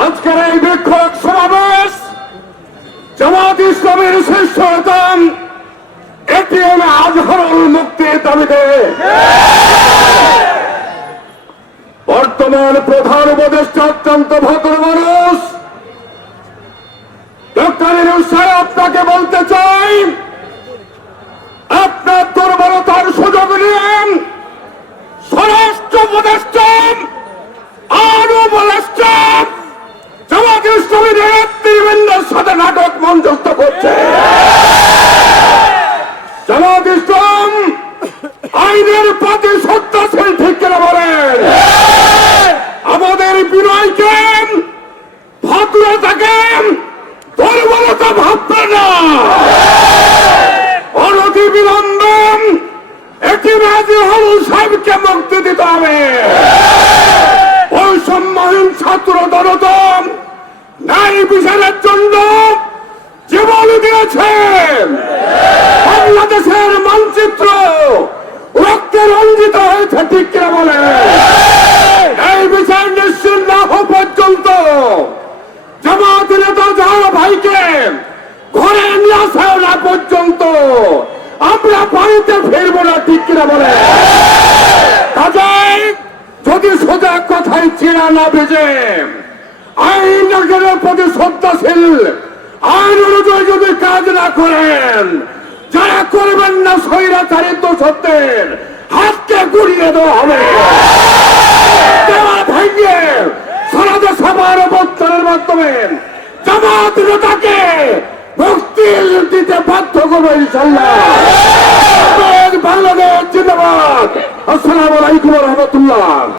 আজকের এই বিক্ষোভ সমাবেশ জামাত ইসলামের শ্রেষ্ঠতম এটি এটিএম আজহরুল মুক্তির দাবিতে। বর্তমান প্রধান উপদেষ্টা অত্যন্ত ভদ্র মানুষ। ডক্টর সাহেবকে মুক্তি দিতে হবে। ওই বৈষম্যহীন ছাত্র দলদম ন্যায় বিচারের জন্য জীবন দিয়েছেন। বাংলাদেশের মানচিত্র রক্তে রঞ্জিত হয়েছে, ঠিক কিনা বলে এই বিচার নিশ্চিত না হওয়া পর্যন্ত জামাত নেতা যারা ভাইকে ঘরে নিয়ে আসা পর্যন্ত আমরা বাড়িতে ফিরবো না, ঠিক কিনা বলে কাজেই যদি সোজা কথায় চেনা না ভেজে আইনের প্রতি শ্রদ্ধাশীল, আইন অনুযায়ী যদি কাজ না করেন, যারা করবেন না স্বৈরাচারিত সত্যের, হাতকে গুড়িয়ে দেওয়া হবে। দেওয়া সারা দেশ সবার অবস্থানের মাধ্যমে জামাত নেতাকে মুক্তি দিতে বাধ্য করব ইনশাল্লাহ বাংলাদেশ জিন্দাবাদ। আসসালামু আলাইকুম রহমতুল্লাহ।